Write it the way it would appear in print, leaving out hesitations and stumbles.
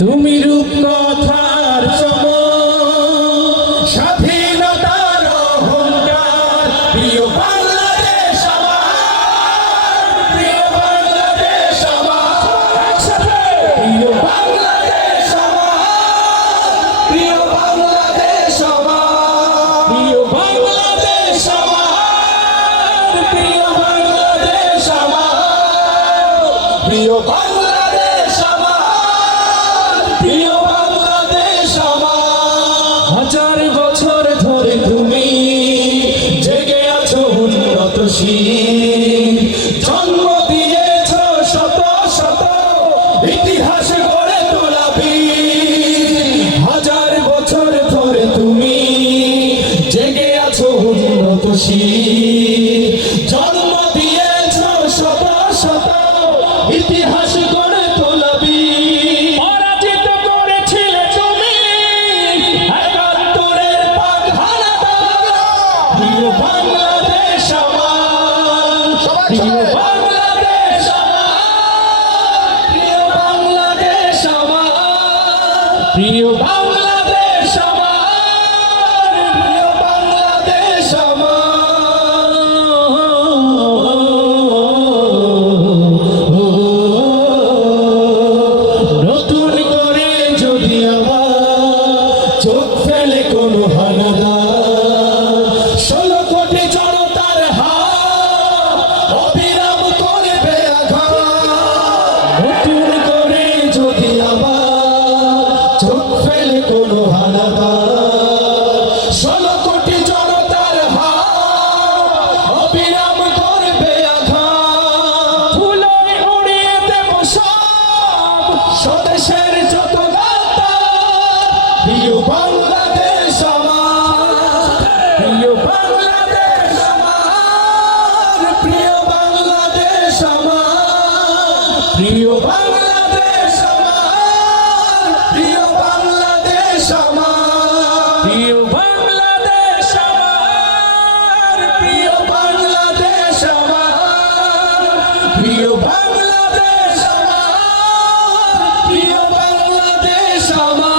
তুমি রূপকথার চমক, স্বাধীনতার অহংকার, প্রিয় বাংলাদেশ আমার, প্রিয় বাংলাদেশ আমার, প্রিয় বাংলাদেশ আমার, প্রিয় বাংলাদেশ আমার, প্রিয় বাংলাদেশ আমার, প্রিয় বাংলাদেশ আমার, প্রিয় বাংলাদেশ আমার, প্রিয় বাংলাদেশ আমার। হাজার বছর ধরে তুমি জেগে আছো উন্নতশীল, জন্ম দিয়েছ শত শত ইতিহাস গড়ে তোলা বীর। হাজার বছর ধরে তুমি জেগে আছো উন্নতশীল, জন্ম দিয়েছ শত শত ইতিহাস গড়ে তোলা বীর। পরাজিত করেছিলে তুমি একাত্তরের পাক হানাদার। প্রিয় বাংলাদেশ আমার, প্রিয় বাংলাদেশ আমার, প্রিয় বাংলাদেশ আমার, প্রিয় বাংলাদেশ আমার, প্রিয় বাংলাদেশ আমার। নতুন করে যদি আবার চোখ ফেলে কোনো হানাদার, 16 কোটি জনতার হাত অবিরাম করবে আঘাত। নতুন করে যদি আবার চোখ ফেলে কোনো হানাদার, 16 কোটি জনতার হাত অবিরাম করবে আঘাত। ধুলোয় উড়িয়ে দেব সব স্বদেশের যত গাদ্দার। প্রিয় বাংলাদেশ আমার, প্রিয় বাংলাদেশ আমার, প্রিয় বাংলাদেশ আমার, প্রিয় বাংলাদেশ আমার, প্রিয় বাংলাদেশ আমার, প্রিয় বাংলাদেশ আমার, প্রিয় বাংলাদেশ আমার, প্রিয় বাংলাদেশ আমার, প্রিয় বাংলাদেশ আমার।